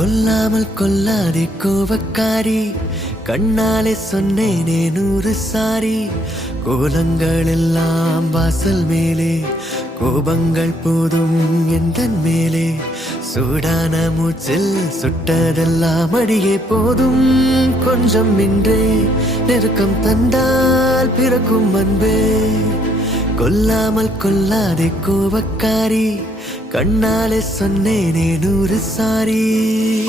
கொல்லாமல் கொல்லாதே கோபக்காரி. கண்ணாலே சொன்னேனே நூறு சாரி. கோலங்கள் எல்லாம் வாசல் மேலே. கோபங்கள் போதும் எந்த மேலே. சூடான மூச்சில் சுட்டதெல்லாம் அடியே போதும். கொஞ்சம் இன்றே நெருக்கம் தந்தால் பிறக்கும் அன்பே. கொல்லாமல் கொல்லாதே கோபக்காரி. கண்ணாலே சொன்னேனே நூறு சாரி.